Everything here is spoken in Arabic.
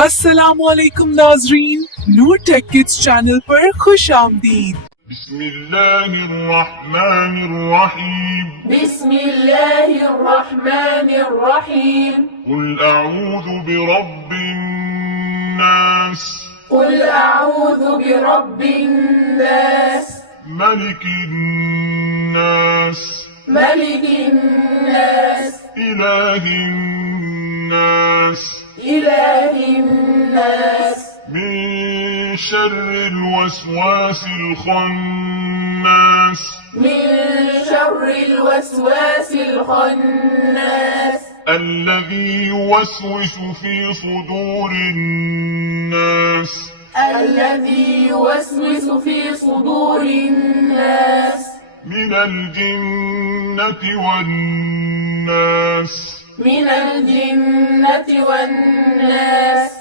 अस्सलामुअलैकुम नाजरीन, नूर take kids channel पर खुश आमदीद। बिस्मिल्लाहिर्रहमानिर्रहीम। बिस्मिल्लाहिर्रहमानिर्रहीम। कुल अऊज़ु बिरब्बिन नास। कुल अऊज़ु बिरब्बिन नास। मलिकिन नास। मलिकिन नास। इलाहिन नास। इलाहिन नास। من شر الوسواس الخناس. من شر الوسواس الخناس. الذي يوسوس في صدور الناس. الذي يوسوس في صدور الناس. من الجنة والناس. من الجنة والناس.